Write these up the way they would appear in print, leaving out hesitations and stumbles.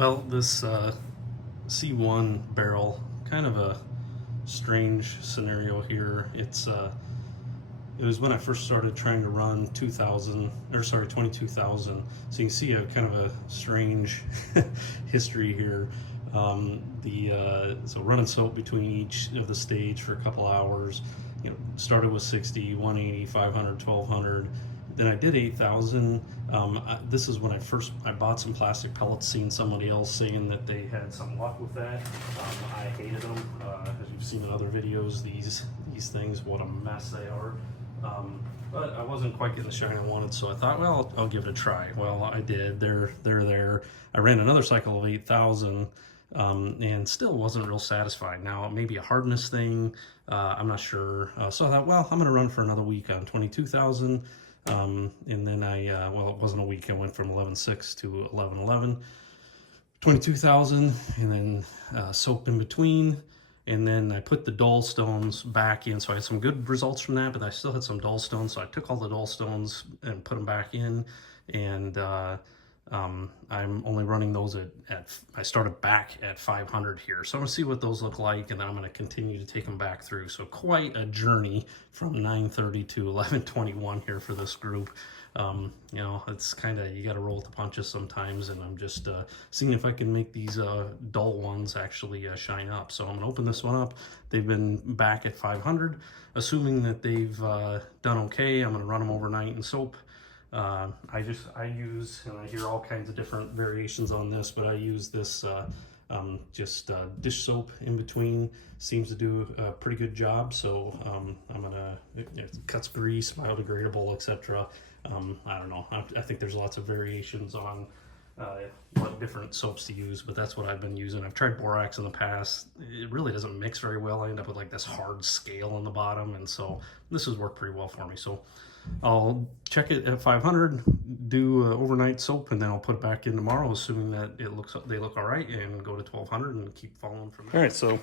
Well, this C1 barrel, kind of a strange scenario here. It was when I first started trying to run 22,000. So you can see a kind of a strange history here. So running soap between each of the stage for a couple hours. Started with 60, 180, 500, 1200. Then I did 8,000. This is when I bought some plastic pellets, seen somebody else saying that they had some luck with that. I hated them. As you've seen in other videos, these things, what a mess they are. But I wasn't quite getting the shine I wanted, so I thought, well, I'll give it a try. Well, I did. They're there. I ran another cycle of 8,000. And still wasn't real satisfied. Now, maybe a hardness thing, I'm not sure. So I thought, well, I'm going to run for another week on 22,000. And then well, it wasn't a week. I went from 11.6 to 11.11, 22,000, and then soap in between. And then I put the dull stones back in. So I had some good results from that, but I still had some dull stones. So I took all the dull stones and put them back in. And I'm only running those I started back at 500 here. So I'm gonna see what those look like, and then I'm gonna continue to take them back through. So quite a journey from 9:30 to 11:21 here for this group. It's kind of, you got to roll with the punches sometimes, and I'm just seeing if I can make these dull ones actually shine up. So I'm gonna open this one up. They've been back at 500. Assuming that they've done okay, I'm gonna run them overnight in soap. I use, and I hear all kinds of different variations on this, but I use this dish soap in between. Seems to do a pretty good job. So it cuts grease, biodegradable, etc. I don't know. I think there's lots of variations on what different soaps to use, but that's what I've been using. I've tried borax in the past. It really doesn't mix very well. I end up with like this hard scale on the bottom, and so this has worked pretty well for me. So I'll check it at 500, do overnight soap, and then I'll put it back in tomorrow, assuming that they look all right, and go to 1200 and keep following from there. All right, so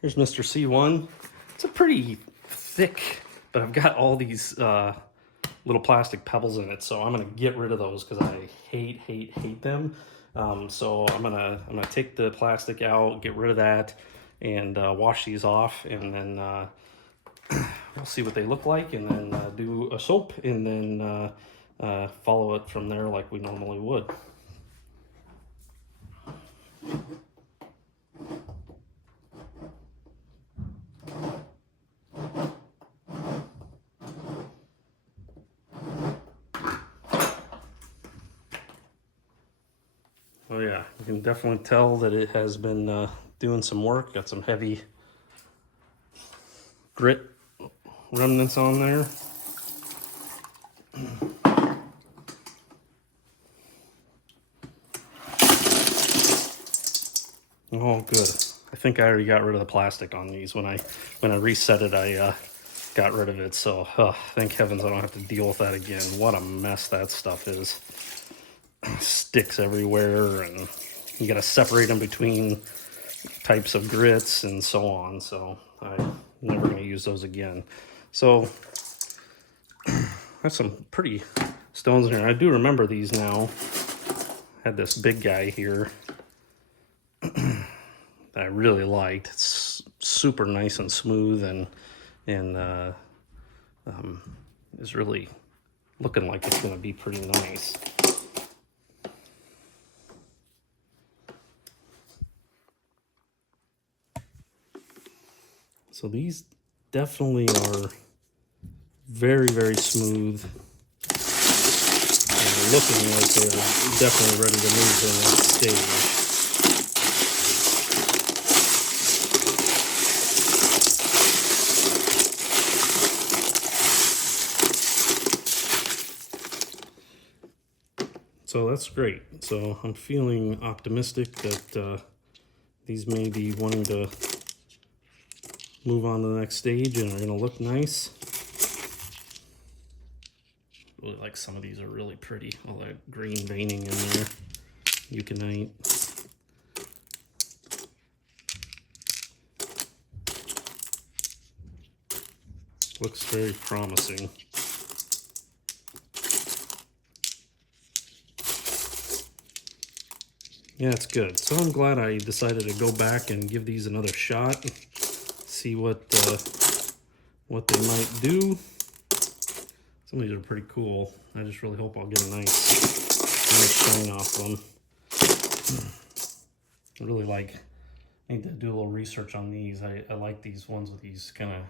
here's Mr. C1. It's a pretty thick, but I've got all these little plastic pebbles in it, so I'm gonna get rid of those because I hate them. So I'm gonna take the plastic out, get rid of that, and wash these off, and then we'll see what they look like, and then do a soap, and then follow it from there like we normally would. Oh yeah, you can definitely tell that it has been doing some work. Got some heavy grit remnants on there. Oh, good. I think I already got rid of the plastic on these. When I reset it, I got rid of it. So thank heavens I don't have to deal with that again. What a mess that stuff is. Sticks everywhere, and you got to separate them between types of grits and so on. So I'm never going to use those again. So that's some pretty stones in here. I do remember these now. Had this big guy here that I really liked. It's super nice and smooth, and is really looking like it's going to be pretty nice. So these definitely are very, very smooth, and looking like they're definitely ready to move to the next stage. So that's great. So I'm feeling optimistic that these may be wanting to move on to the next stage and are going to look nice. Really like some of these are really pretty. All that green veining in there. Eucalyptus. Looks very promising. Yeah, it's good. So I'm glad I decided to go back and give these another shot, see what they might do. Some of these are pretty cool. I just really hope I'll get a nice shine off them. I really like, I need to do a little research on these. I like these ones with these kind of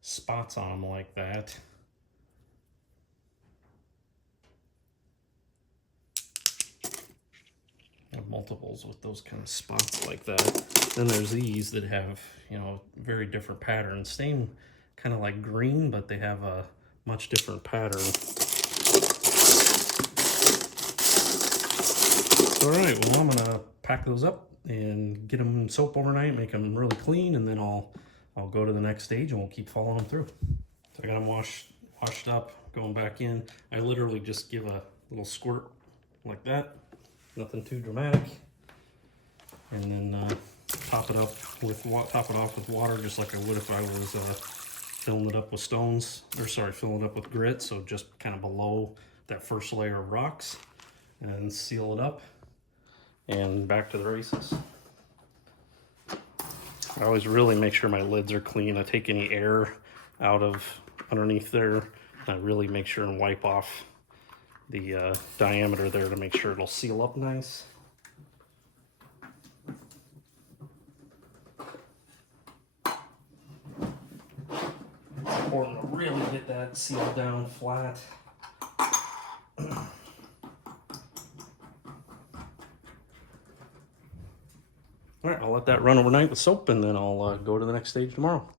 spots on them like that. I have multiples with those kind of spots like that. Then there's these that have, you know, very different patterns. Same kind of like green, but they have a much different pattern. All right, well, I'm gonna pack those up and get them in soap overnight, make them really clean, and then I'll go to the next stage and we'll keep following them through. So I got them washed up, going back in. I literally just give a little squirt like that, nothing too dramatic, and then top it off with water, just like I would if I was filling it up with stones, or sorry, filling it up with grit. So just kind of below that first layer of rocks, and seal it up. And back to the races. I always really make sure my lids are clean. I take any air out of underneath there. I really make sure and wipe off the diameter there to make sure it'll seal up nice. It's important to really get that sealed down flat. All right, I'll let that run overnight with soap, and then I'll go to the next stage tomorrow.